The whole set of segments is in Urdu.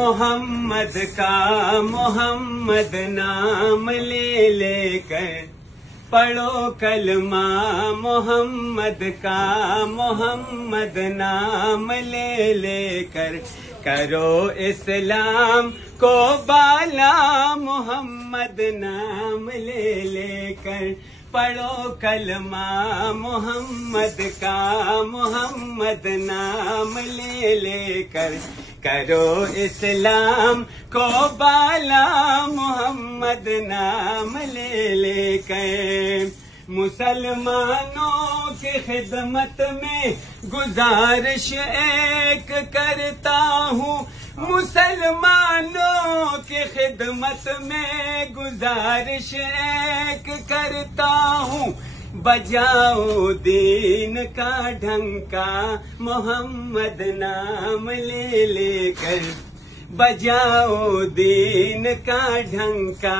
محمد کا محمد نام لے لے کر پڑھو کلمہ محمد کا محمد نام لے لے کر کرو اسلام کو بالا محمد نام لے لے کر پڑھو کلمہ محمد کا محمد نام لے لے کر کرو اسلام کو بالا محمد نام لے لے کر مسلمانوں کی خدمت میں گزارش ایک کرتا ہوں مسلمانوں کی خدمت میں گزارش ایک کرتا ہوں بجاؤ دین کا ڈھنکا محمد نام لے لے کر بجاؤ دین کا ڈھنکا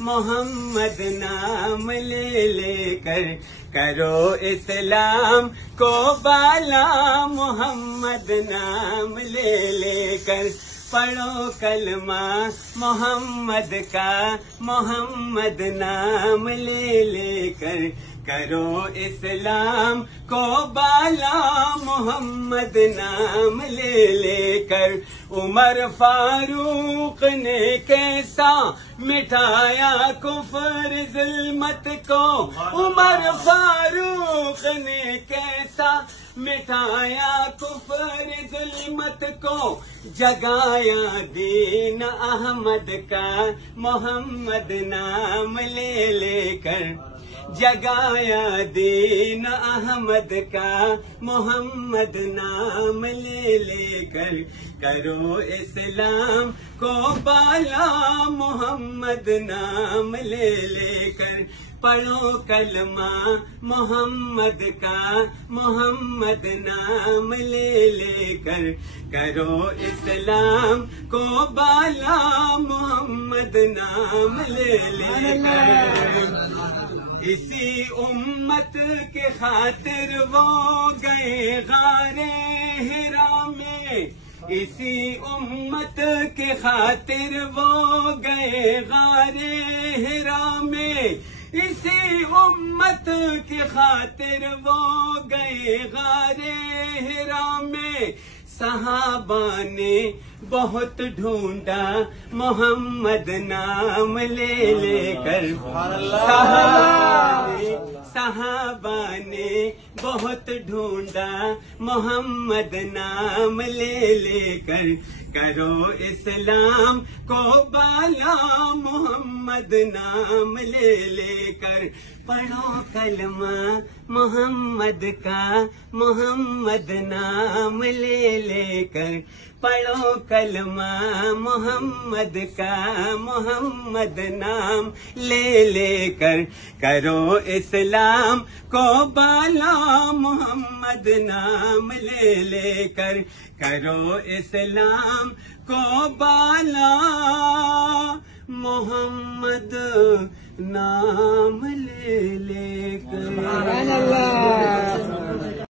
محمد نام لے لے کر کرو اسلام کو بالا محمد نام لے لے کر پڑھو کلمہ محمد کا محمد نام لے لے کر کرو اسلام کو بالا محمد نام لے لے کر عمر فاروق نے کیسا مٹایا کفر ظلمت کو عمر فاروق نے کیسا مٹایا کفر ظلمت کو جگایا دین احمد کا محمد نام لے لے کر جگایا دین احمد کا محمد نام لے لے کر کرو اسلام کو بالا محمد نام لے لے کر پڑھو کلمہ محمد کا محمد نام لے لے کر کرو اسلام کو بالا محمد نام لے لے کر اسی امت کے خاطر وہ گئے غار حرا میں اسی امت کے خاطر وہ گئے غار حرا میں اسی امت کی خاطر وہ گئے غار حرا میں صحابہ نے بہت ڈھونڈا محمد نام لے لے کر صحابہ نے بہت ڈھونڈا محمد نام لے لے کر کرو اسلام کو بالا محمد نام لے لے کر پڑھو کلمہ محمد کا محمد نام لے لے کر پڑھو کلمہ محمد کا محمد نام لے لے کر کرو اسلام کو بالا محمد نام لے لے کر کرو اسلام کو بالا محمد نام لے لے کر